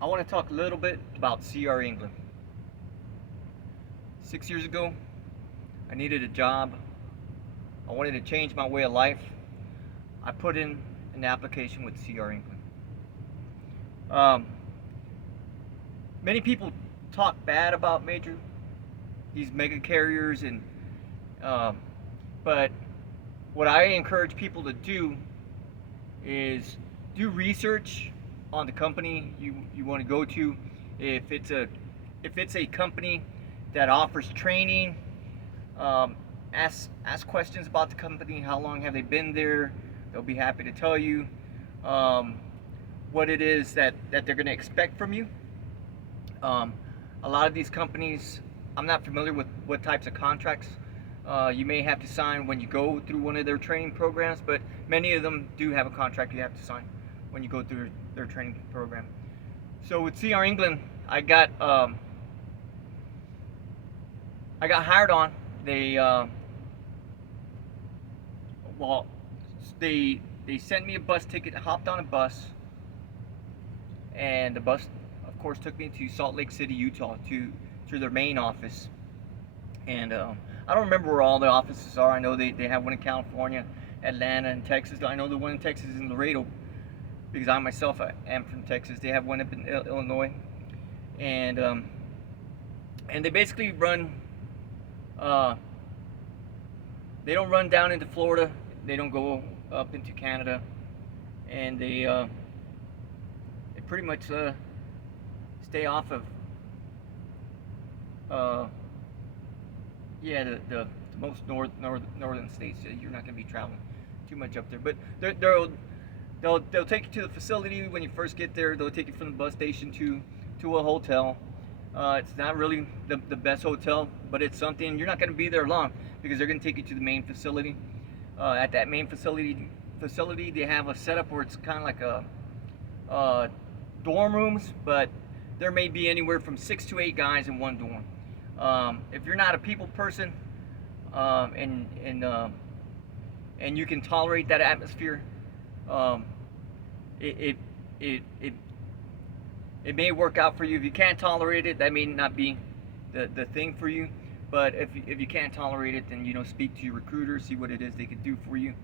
I want to talk a little bit about CR England. 6 years ago, I needed a job. I wanted to change my way of life. I put in an application with CR England. Um, Many people talk bad about these mega carriers, um, but what I encourage people to do is do research on the company you want to go to. If it's a if it's a company that offers training, ask questions about the company. How long have they been there? They'll be happy to tell you um, what it is that they're going to expect from you. Um, a lot of these companies, I'm not familiar with what types of contracts you may have to sign when you go through one of their training programs, but many of them do have a contract you have to sign when you go through their training program. So with CR England, I got hired on. They well they sent me a bus ticket. I hopped on a bus, and the bus, of course, took me to Salt Lake City, Utah, to their main office. And I don't remember where all the offices are. I know they have one in California, Atlanta, and Texas. I know the one in Texas is in Laredo because I myself am from Texas. They have one up in Illinois, and they basically run. Uh, they don't run down into Florida. They don't go up into Canada, and they pretty much stay off of uh, yeah, the most northern states. You're not going to be traveling too much up there, but they'll take you to the facility when you first get there. They'll take you from the bus station to a hotel. It's not really the best hotel, but it's something. You're not going to be there long because they're going to take you to the main facility. At that main facility, they have a setup where it's kind of like dorm rooms, but there may be anywhere from 6 to 8 guys in one dorm. If you're not a people person, and you can tolerate that atmosphere, um, it, it it it may work out for you. If you can't tolerate it, that may not be the thing for you. But if you can't tolerate it, then speak to your recruiter, see what it is they could do for you.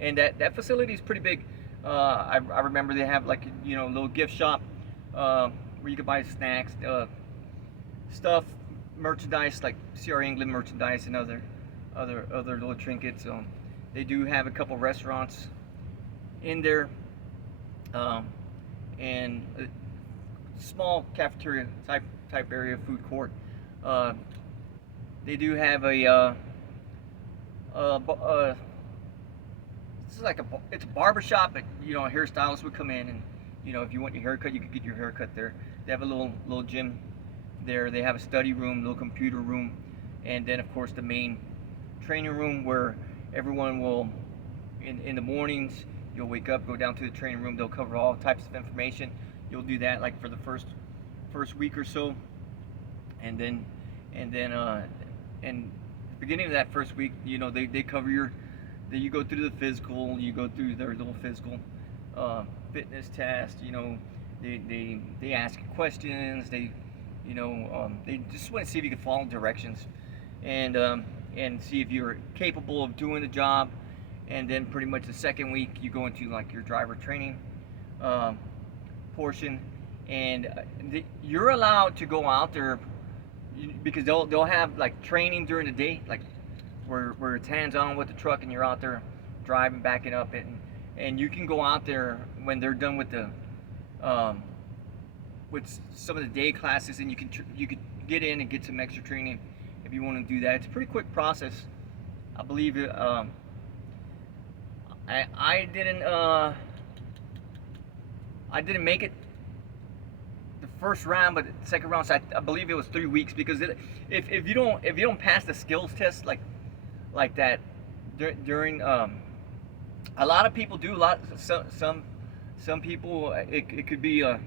And that facility is pretty big. I remember they have like a little gift shop where you could buy snacks, stuff, merchandise like CR England merchandise and other little trinkets. They do have a couple restaurants in there, and a small cafeteria type area, food court. Uh, they do have it's a barber shop, but a hairstylist would come in, and if you want your haircut, you could get your haircut there. They have a little gym there. They have a study room, little computer room, and then of course the main training room where everyone will in the mornings you'll wake up, go down to the training room. They'll cover all types of information. You'll do that like for the first week or so, and then and the beginning of that first week, they cover you go through the physical, you go through their little physical fitness test. They ask you questions. They just want to see if you can follow directions, and see if you're capable of doing the job. And then pretty much the second week you go into like your driver training portion, and you're allowed to go out there because they'll have like training during the day, like where it's hands on with the truck and you're out there driving, backing up it, and you can go out there when they're done with the with some of the day classes, and you could get in and get some extra training if you want to do that. It's a pretty quick process, I believe. I didn't make it the first round, but the second round, so I believe it was 3 weeks, because if you don't pass the skills test like that during a lot of people do, some people, it could be a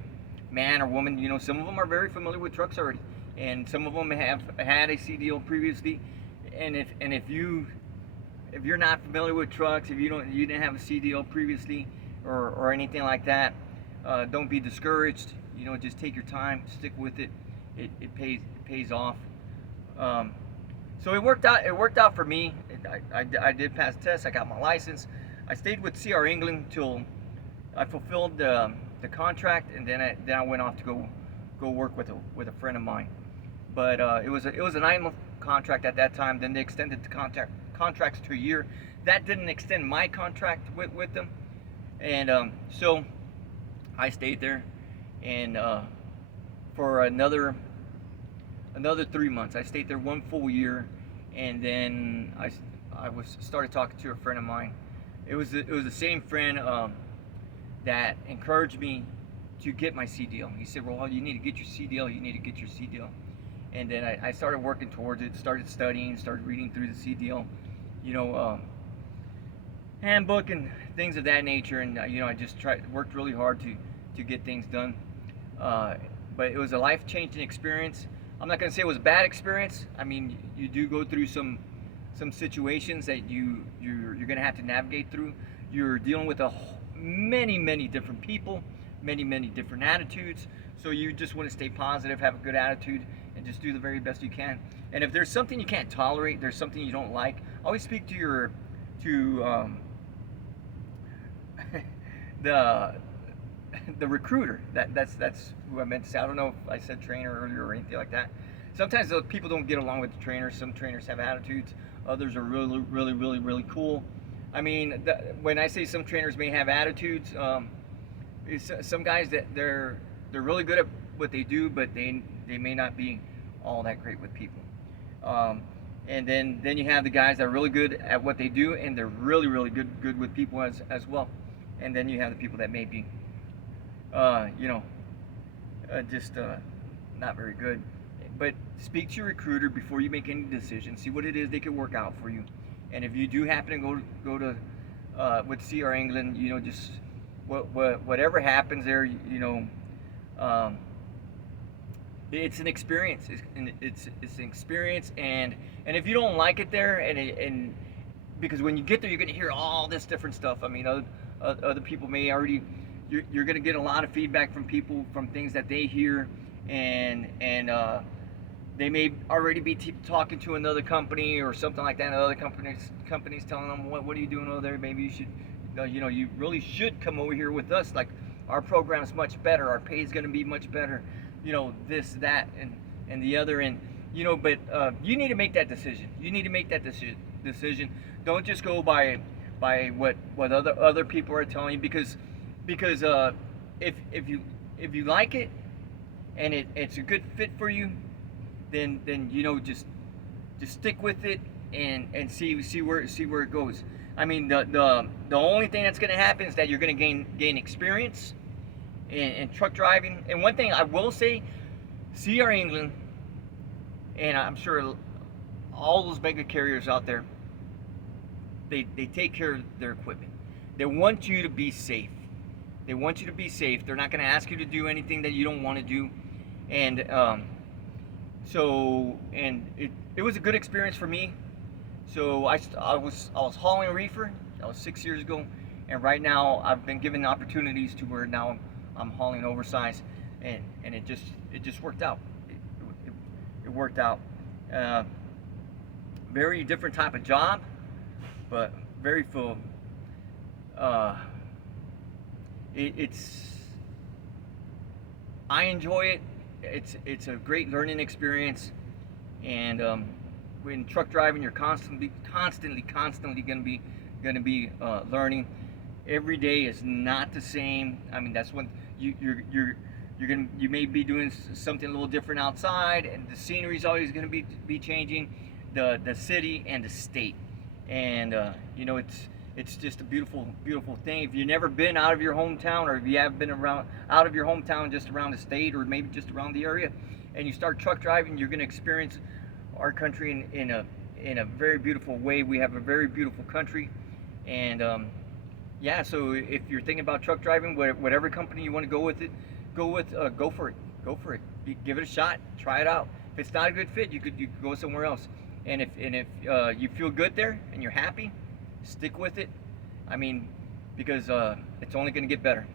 man or woman. Some of them are very familiar with trucks already, and some of them have had a CDL previously. And if you're not familiar with trucks, if you didn't have a CDL previously or anything like that, Don't be discouraged. You know, just take your time, stick with it. It pays off. Um, so it worked out. It worked out for me. I did pass the test. I got my license. I stayed with CR England till I fulfilled the contract, and then I went off to go work with a friend of mine. But it was a 9-month contract at that time. Then they extended the contracts to a year. That didn't extend my contract with them, and so I stayed there, and for another 3 months. I stayed there 1 full year, and then I started talking to a friend of mine. It was the same friend that encouraged me to get my CDL. He said, "Well, you need to get your CDL. You need to get your CDL." And then I started working towards it. Started studying. Started reading through the CDL, you know, handbook and things of that nature. And you know, I just worked really hard to get things done. But it was a life-changing experience. I'm not going to say it was a bad experience. I mean, you do go through some situations that you're going to have to navigate through. You're dealing with many different people, many different attitudes. So you just want to stay positive, have a good attitude, and just do the very best you can. And if there's something you can't tolerate, there's something you don't like, always speak to the recruiter. That's who I meant to say. I don't know if I said trainer earlier or anything like that. Sometimes those people don't get along with the trainers. Some trainers have attitudes. Others are really cool. I mean, when I say some trainers may have attitudes, some guys that they're really good at what they do, but they may not be all that great with people. And then you have the guys that are really good at what they do, and they're really good with people as well. And then you have the people that may be just not very good. But speak to your recruiter before you make any decisions. See what it is they could work out for you. And if you do happen to go to with CR England, you know, just whatever happens there, you know, it's an experience. It's an experience, and if you don't like it there, and because when you get there, you're going to hear all this different stuff. I mean, other people may already. You're going to get a lot of feedback from people from things that they hear, and they may already be talking to another company or something like that. And other companies telling them, what are you doing over there? Maybe you should, you really should come over here with us. Like, our program is much better. Our pay is going to be much better. You know, this, that, and the other. And you know, but you need to make that decision. You need to make that decision. Don't just go by what other people are telling you, because if you like it and it's a good fit for you, then you know, just stick with it and see where it goes. I mean, the only thing that's going to happen is that you're going to gain experience in truck driving. And one thing I will say, CR England, and I'm sure all those mega carriers out there, they take care of their equipment. They want you to be safe. They want you to be safe. They're not going to ask you to do anything that you don't want to do. And it was a good experience for me. So I was hauling reefer. That was 6 years ago, and right now I've been given opportunities to where now I'm hauling oversized, and it just worked out. It worked out. Very different type of job, but very full. I enjoy it. It's a great learning experience, and when truck driving, you're constantly going to be learning. Every day is not the same. I mean, that's when you may be doing something a little different outside, and the scenery is always going to be changing, the city and the state, and you know, it's just a beautiful thing. If you've never been out of your hometown, or if you have been out of your hometown, just around the state, or maybe just around the area, and you start truck driving, you're going to experience our country in a very beautiful way. We have a very beautiful country, and yeah. So if you're thinking about truck driving, whatever company you want to go with, go for it. Give it a shot. Try it out. If it's not a good fit, you could go somewhere else. And if you feel good there and you're happy, stick with it. I mean, because it's only going to get better.